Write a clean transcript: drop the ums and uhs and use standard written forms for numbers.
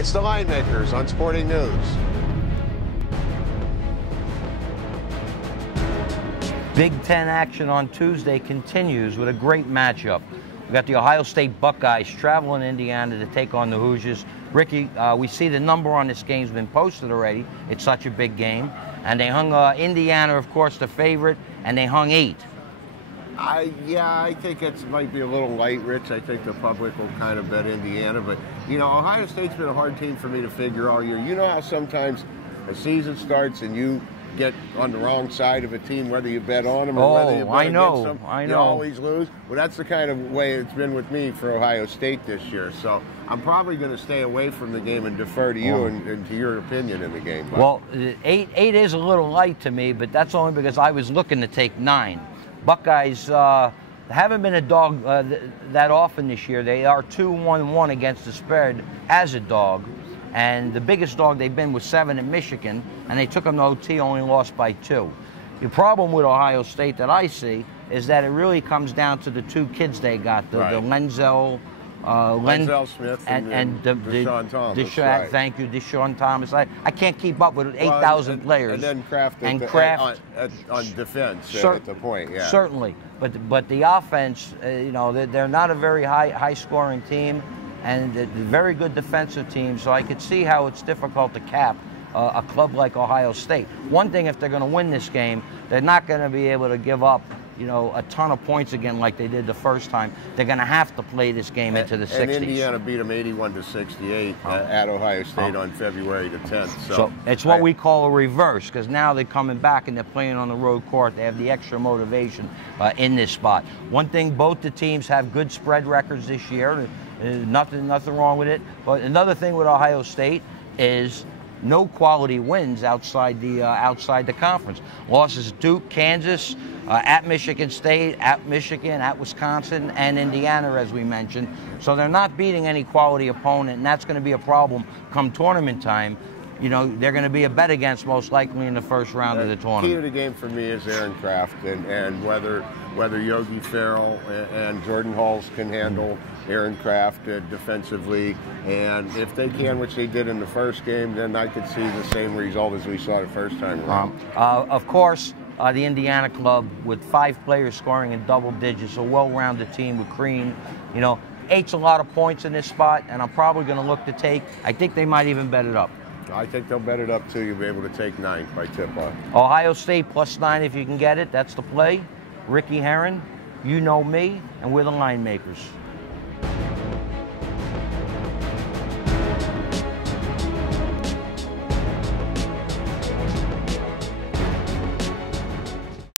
It's the Line Makers on Sporting News. Big Ten action on Tuesday continues with a great matchup. We've got the Ohio State Buckeyes traveling to Indiana to take on the Hoosiers. Ricky, we see the number on this game's been posted already. It's such a big game. And they hung Indiana, of course, the favorite, and they hung 8. I think it might be a little light, Rich. I think the public will kind of bet Indiana. But, you know, Ohio State's been a hard team for me to figure all year. You know how sometimes a season starts and you get on the wrong side of a team, whether you bet on them or whether you bet against them. You always lose. Well, that's the kind of way it's been with me for Ohio State this year. So I'm probably going to stay away from the game and defer to you and to your opinion in the game. But. Well, 8 is a little light to me, but that's only because I was looking to take 9. Buckeyes haven't been a dog that often this year. They are 2-1-1 against the spread as a dog. And the biggest dog they've been was 7 at Michigan, and they took them to OT, only lost by 2. The problem with Ohio State that I see is that it really comes down to the 2 kids they got, the Lenzel Smith and Deshaun Thomas. Thank you, Deshaun Thomas. I can't keep up with 8,000 players. And then Kraft on defense at the point. Yeah. Certainly, but the offense, you know, they're not a very high scoring team, and a very good defensive team. So I could see how it's difficult to cap a club like Ohio State. One thing, if they're going to win this game, they're not going to be able to give up, you know, a ton of points again like they did the first time. They're going to have to play this game into the 60s. And Indiana beat them 81-68 at Ohio State on February the 10th. So it's what we call a reverse, because now they're coming back and they're playing on the road court. They have the extra motivation in this spot. One thing, both the teams have good spread records this year. Nothing wrong with it. But another thing with Ohio State is no quality wins outside the conference. Losses at Duke, Kansas, at Michigan State, at Michigan, at Wisconsin, and Indiana, as we mentioned. So they're not beating any quality opponent, and that's going to be a problem come tournament time. You know, they're going to be a bet against most likely in the first round of the tournament. The key to the game for me is Aaron Kraft, and whether Yogi Ferrell and Jordan Hulse can handle Aaron Kraft defensively. And if they can, which they did in the first game, then I could see the same result as we saw the first time around. Of course, the Indiana club, with 5 players scoring in double digits, a well-rounded team with Crean, you know, 8's a lot of points in this spot, and I'm probably going to look to take. I think they might even bet it up. I think they'll bet it up too. You'll be able to take 9 by tip-off. Ohio State +9 if you can get it. That's the play. Ricky Herron, you know me, and we're the Line Makers.